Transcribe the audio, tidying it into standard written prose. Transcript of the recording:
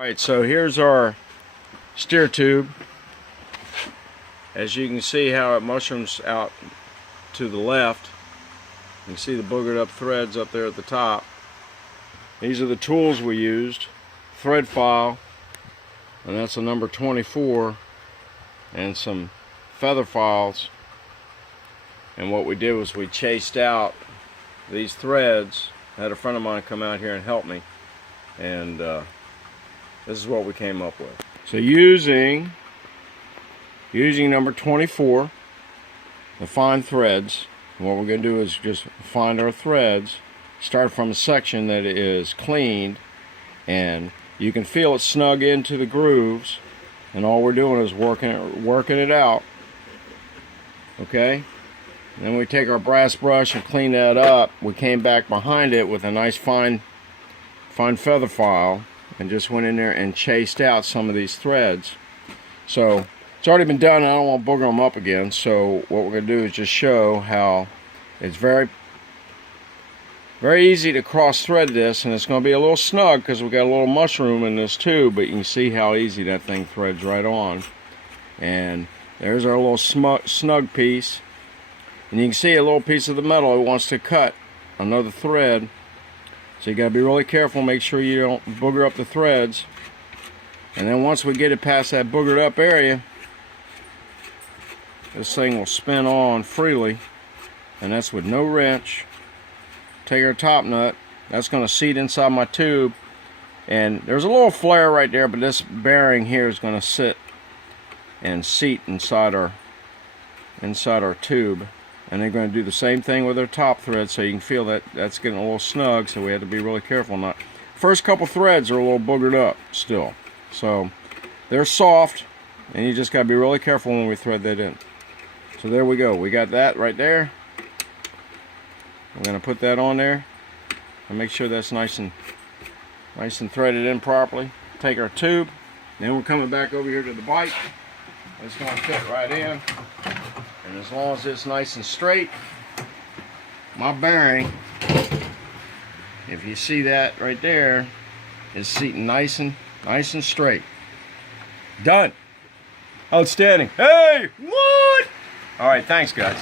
Alright, so here's our steer tube. As you can see how it mushrooms out to the left. You can see the boogered up threads up there at the top. These are the tools we used. Thread file, and that's a number 24, and some feather files. And what we did was we chased out these threads. I had a friend of mine come out here and help me, and this is what we came up with. So using number 24, the fine threads, what we're going to do is just find our threads, start from a section that is cleaned, and you can feel it snug into the grooves, and all we're doing is working it out. Okay? And then we take our brass brush and clean that up. We came back behind it with a nice fine feather file and just went in there and chased out some of these threads. So it's already been done, and I don't want to booger them up again. So what we're going to do is just show how it's very easy to cross thread this, and it's going to be a little snug because we got a little mushroom in this too, but you can see how easy that thing threads right on. And there's our little snug piece, and you can see a little piece of the metal it wants to cut another thread, so you got to be really careful, make sure you don't booger up the threads. And then once we get it past that boogered up area, this thing will spin on freely, and that's with no wrench. Take our top nut, that's going to seat inside my tube, and there's a little flare right there, but this bearing here is going to sit and seat inside our tube. And they're going to do the same thing with our top thread, so you can feel that that's getting a little snug, so we have to be really careful not. First couple threads are a little boogered up still, so they're soft, and you just got to be really careful when we thread that in. So there we go, we got that right there. We're going to put that on there and make sure that's nice and threaded in properly. Take our tube, then we're coming back over here to the bike. It's going to fit right in, and as long as it's nice and straight, my bearing, if you see that right there, is seating nice and straight. Done. Outstanding. Hey, what? All right, thanks guys.